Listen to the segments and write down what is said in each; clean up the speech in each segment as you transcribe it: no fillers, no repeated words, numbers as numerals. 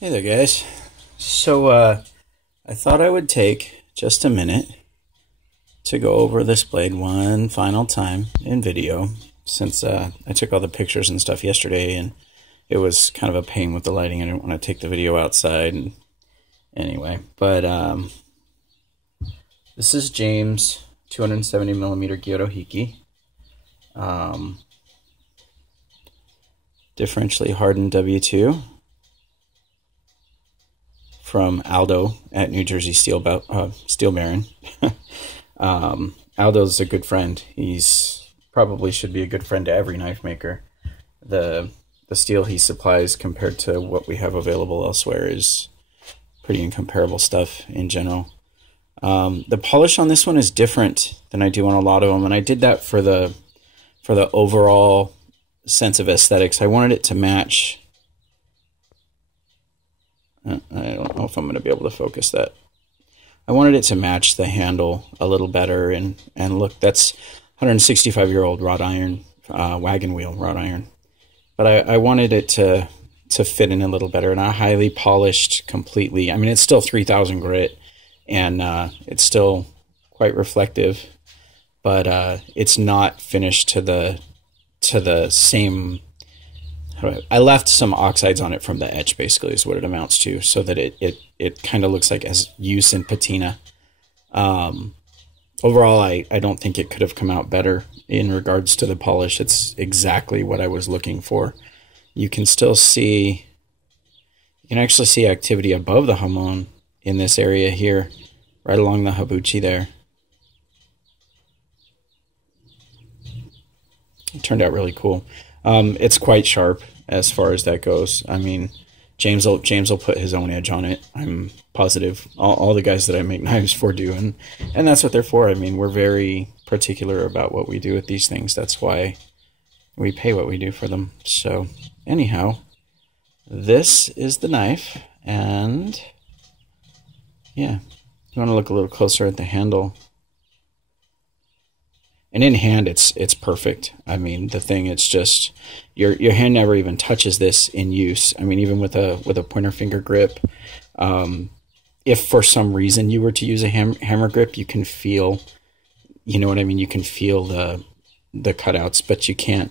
Hey there, guys. So, I thought I would take just a minute to go over this blade one final time in video, since I took all the pictures and stuff yesterday, and it was kind of a pain with the lighting. I didn't want to take the video outside, and anyway. But this is James 270 millimeter Gyuto Hiki, differentially hardened W2. From Aldo at New Jersey Steel Baron. Aldo's a good friend. He's probably should be a good friend to every knife maker. The steel he supplies compared to what we have available elsewhere is pretty incomparable stuff in general. The polish on this one is different than I do on a lot of them, and I did that for the overall sense of aesthetics. I wanted it to match. I don't know if I'm going to be able to focus that. I wanted it to match the handle a little better, and look, that's 165-year-old wrought iron, wagon wheel wrought iron. But I wanted it to fit in a little better, and I highly polished completely. I mean, it's still 3000 grit, and it's still quite reflective, but it's not finished to the same. I left some oxides on it from the etch, basically, is what it amounts to, so that it kind of looks like it has use in patina. Overall, I don't think it could have come out better in regards to the polish. It's exactly what I was looking for. You can still see, you can actually see activity above the hamon in this area here, right along the habuchi there. It turned out really cool. It's quite sharp as far as that goes. I mean, James will put his own edge on it. I'm positive. All the guys that I make knives for do, and that's what they're for. I mean, we're very particular about what we do with these things. That's why we pay what we do for them. So anyhow, this is the knife, and yeah, you want to look a little closer at the handle. And in hand, it's perfect. I mean, the thing, it's just your hand never even touches this in use. I mean, even with a pointer finger grip, if for some reason you were to use a hammer grip, you can feel, you know what I mean. You can feel the cutouts, but you can't.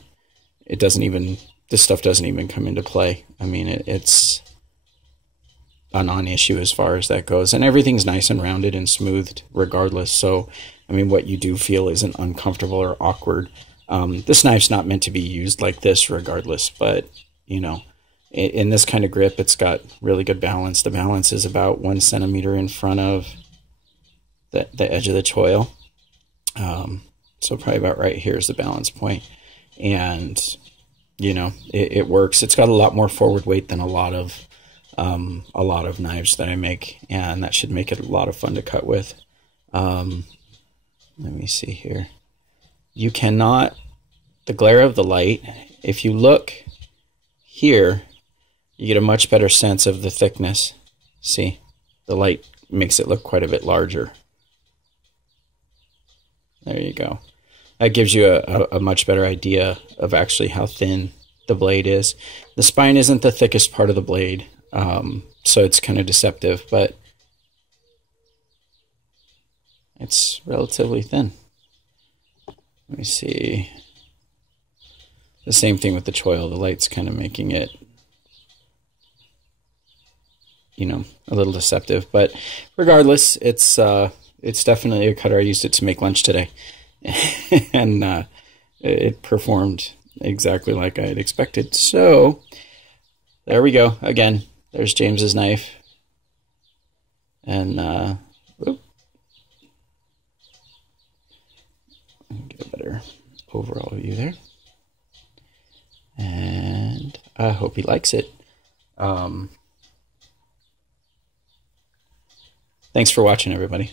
It doesn't even. This stuff doesn't even come into play. I mean, it's a non-issue as far as that goes, and everything's nice and rounded and smoothed regardless. So I mean, what you do feel isn't uncomfortable or awkward. This knife's not meant to be used like this regardless, but, you know, in this kind of grip, it's got really good balance. The balance is about 1 centimeter in front of the edge of the choil. So probably about right here is the balance point. And, you know, it works. It's got a lot more forward weight than a lot of knives that I make, and that should make it a lot of fun to cut with. Let me see here. You cannot, the glare of the light, if you look here, you get a much better sense of the thickness. See, the light makes it look quite a bit larger. There you go. That gives you a much better idea of actually how thin the blade is. The spine isn't the thickest part of the blade, so it's kind of deceptive, but it's relatively thin. Let me see. The same thing with the choil. The light's kind of making it, you know, a little deceptive. But regardless, it's definitely a cutter. I used it to make lunch today, and it performed exactly like I had expected. So there we go. Again, there's James's knife, and get a better overall view there, and I hope he likes it. Thanks for watching, everybody.